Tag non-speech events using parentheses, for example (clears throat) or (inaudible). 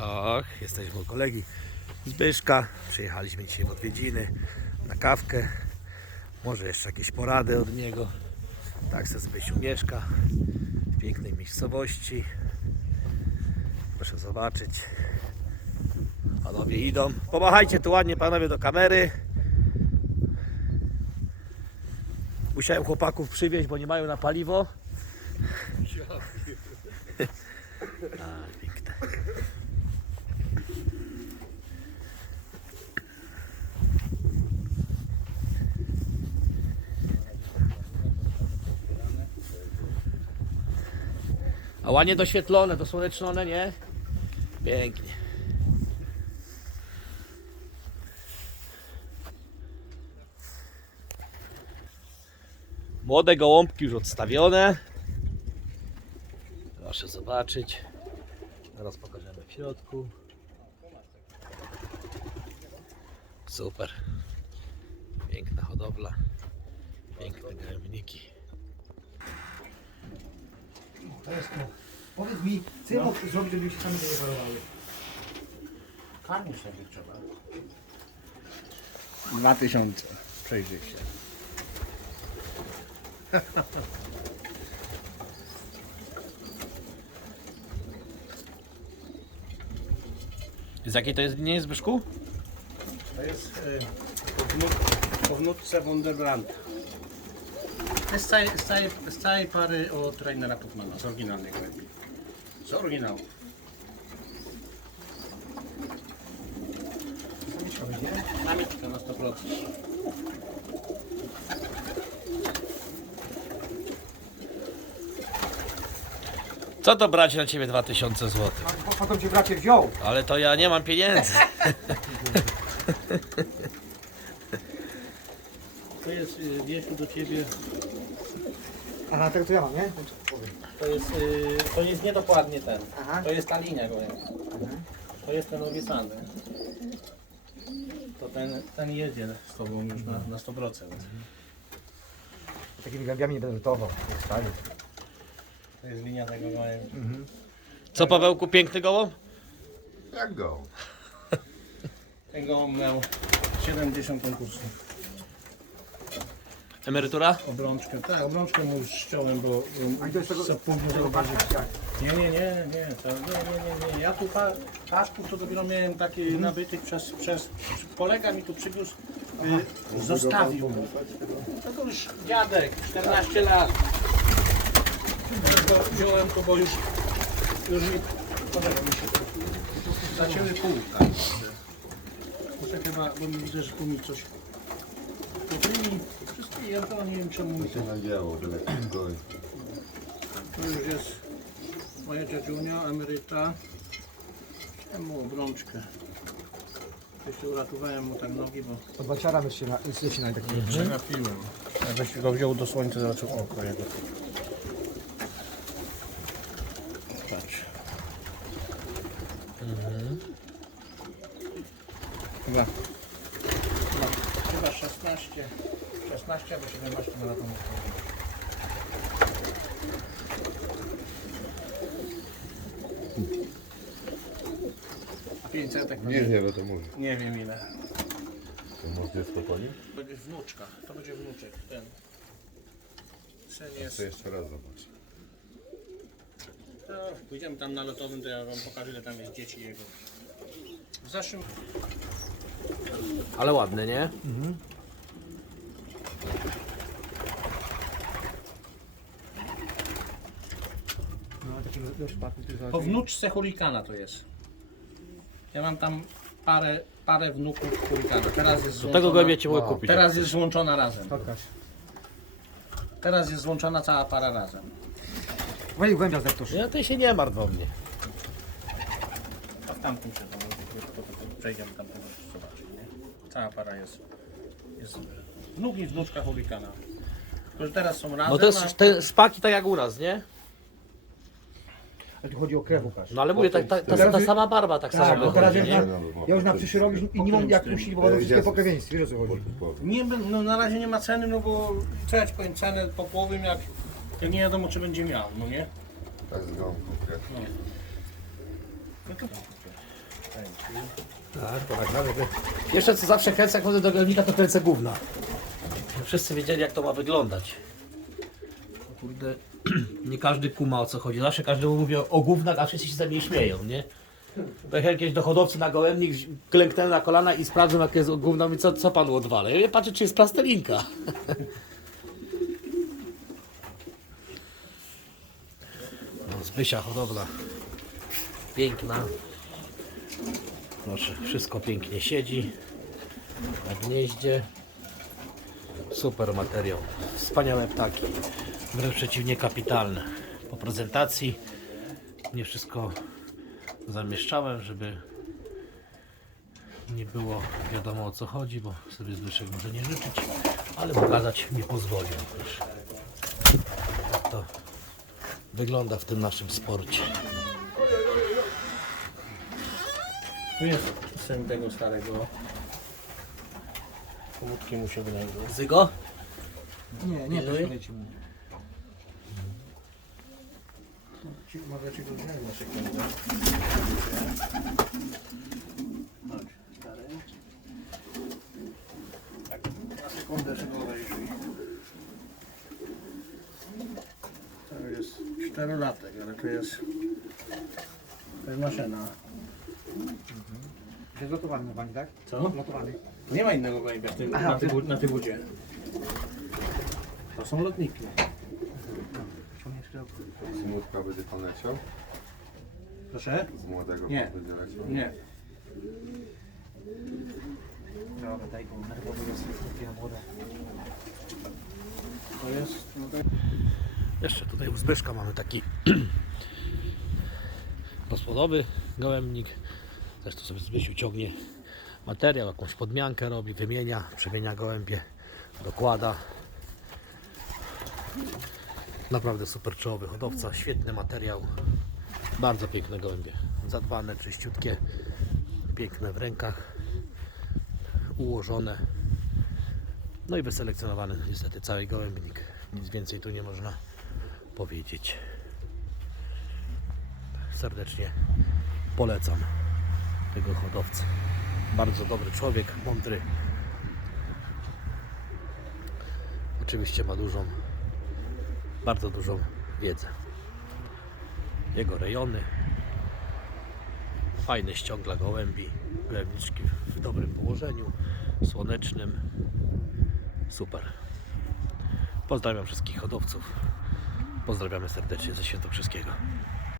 Och, jesteśmy u kolegi Zbyszka. Przyjechaliśmy dzisiaj w odwiedziny na kawkę. Może jeszcze jakieś porady od niego. Tak se Zbysiu mieszka w pięknej miejscowości. Proszę zobaczyć. Panowie idą. Pomachajcie tu ładnie panowie do kamery. Musiałem chłopaków przywieźć, bo nie mają na paliwo. A ładnie doświetlone, dosłonecznione, nie? Pięknie. Młode gołąbki już odstawione. Proszę zobaczyć. Zaraz pokażemy w środku. Super. Piękna hodowla. Piękne gębniki. To jest to. Powiedz mi, co ja mógł zrobić, żeby się sami nie parowały? Karmisz sobie trzeba. Dwa tysiące. Przejrzyj się. (laughs) Z jakiej to jest dnie, Zbyszku? To jest y, po, wnuk, po wnutce Wunderbrand. To jest z całej, z, całej, z całej pary od trainera Puchmana, z oryginalnej głębi. Z oryginału. Samiczka na 100%. Co to brać na ciebie 2000 zł? Po- potem cię bracie wziął. Ale to ja nie mam pieniędzy. To jest y, Wiesiu do ciebie. Aha, tego co ja mam, nie? To. To jest, y, to jest niedokładnie ten. Aha. To jest ta linia gołębi. To jest ten obiecany. To ten, ten jedzie z tobą już na, na 100%. Takimi gębiami nie będę rzutował. To jest linia tego gołębi. Co Pawełku, piękny gołąb? Jak go? Ten gołąb miał 70 konkursów. Emerytura? Obrączkę, tak, obrączkę mu już ściąłem, bo A to jest tego, za późno tego jak. Nie, nie, nie, nie, to, nie, nie, nie, nie. Ja tu pa, paszport to dopiero miałem taki nabyty przez, przez, kolega mi tu przywiózł, y, zostawił. No to już dziadek, 14 lat. Ja go wziąłem to, bo już, już mi, kolega mi się zacięły półka. Muszę chyba, bo mi widzę, że tu mi coś kupili. Wszystko jedno, nie wiem czemu mi to się nadziało, że goń. to już jest moja dziadziunia, emeryta. Chciałem mu obrączkę. Jeszcze uratowałem mu tak nogi, bo Od baciara się na, się na takiego. przegapiłem. Jakbyś go wziął do słońca, zobaczył oko jego. Patrz. Chyba, chyba 16, 16 albo 17 maratonów. A 500 tak Nie wiem, o to mówi. nie wiem ile. To może po nim? Będzie wnuczka, to będzie wnuczek, ten. Sen jest. To jeszcze raz zobacz. No, pójdziemy tam na lotowym, to ja wam pokażę ile tam jest dzieci jego. W zeszłym Ale ładny, nie? No po wnuczce hurikana to jest. Ja mam tam parę, parę wnuków hurikana. Teraz jest Do tego złączona, gołębia ci mogę kupić. Teraz jest złączona razem. Pokaż. Teraz jest złączona cała para razem. Weź głębia zeptusz. Ja ty się nie martw o mnie. A w tamtym się to przejdziemy tam tego zobaczyć, nie? Cała para jest. jest wnuk i wnuczka hurikana. Tylko, że teraz są razem. No to a- jest te szpaki tak jak u nas, nie? Ale tu chodzi o krew, Łukasz. No ale mówię, ta, ta, ta, ta sama barwa tak Tak, samo bo teraz wychodzi, jak nie? na, ja już na przyszły rok już i nie mam jak puścić, bo będą wszystkie pokrewieństwa. Wiesz o co chodzi? Nie, bę- no na razie nie ma ceny, no bo co ja ci powiem, cenę po połowym jak, jak nie wiadomo czy będzie miał, no nie? Tak z gąbką. No. Tak, to naprawdę. Jeszcze co zawsze kręcę, jak chodzę do golnika, to kręcę gówna. Wszyscy wiedzieli, jak to ma wyglądać. No Kurde, (clears throat) nie każdy kuma o co chodzi. Zawsze każdemu mówię o gównach, a wszyscy się ze mnie śmieją, nie? Bo jak jakieś dochodowcy na gołębnik klęknę na kolana i sprawdzą, jak jest gówno, mi co, co panu odwala. Ja patrzę, czy jest plastelinka. (laughs) No, Zbysia hodowla. Piękna. Proszę, wszystko pięknie siedzi na gnieździe. Super materiał. Wspaniałe ptaki. Wręcz przeciwnie, kapitalne. Po prezentacji nie wszystko zamieszczałem, żeby nie było wiadomo o co chodzi, bo sobie Zbyszek może nie życzyć, ale pokazać mi pozwolił. Tak to wygląda w tym naszym sporcie. Tu jest syn tego starego. Komutki mu się wylęgły. Zygo? Nie, nie, to ci mu. Ci- Może ci go wziąć na sekundę. Chodź, stary. Tak, na sekundę wejrzyj. To jest 4 latek, ale to jest... To jest maszyna. To jest lotowany na pani, tak? Co? Lotowany. Nie ma innego gołębia w tym, Aha, na, ty- tybudzie. To są lotniki. Z młodka będzie pan leciał? Proszę? Z młodego Nie. pan będzie leciał? Nie. Dobra, daj jest, kupiła. To jest... No to Jeszcze tutaj u Zbyszka mamy taki (clears throat) gospodowy gołębnik. Zresztą sobie Zbysiu ciągnie materiał, jakąś podmiankę robi, wymienia, przemienia gołębie, dokłada. Naprawdę super czołowy hodowca, świetny materiał. Bardzo piękne gołębie. Zadbane, czyściutkie, piękne w rękach, ułożone. No i wyselekcjonowany niestety cały gołębnik. Nic więcej tu nie można powiedzieć. Serdecznie polecam tego hodowcę. Bardzo dobry człowiek, mądry. Oczywiście ma dużą, bardzo dużą wiedzę. Jego rejony, fajny ściąg dla gołębi, gołębniczki w dobrym położeniu, słonecznym. Super. Pozdrawiam wszystkich hodowców. Pozdrawiamy serdecznie ze Świętokrzyskiego.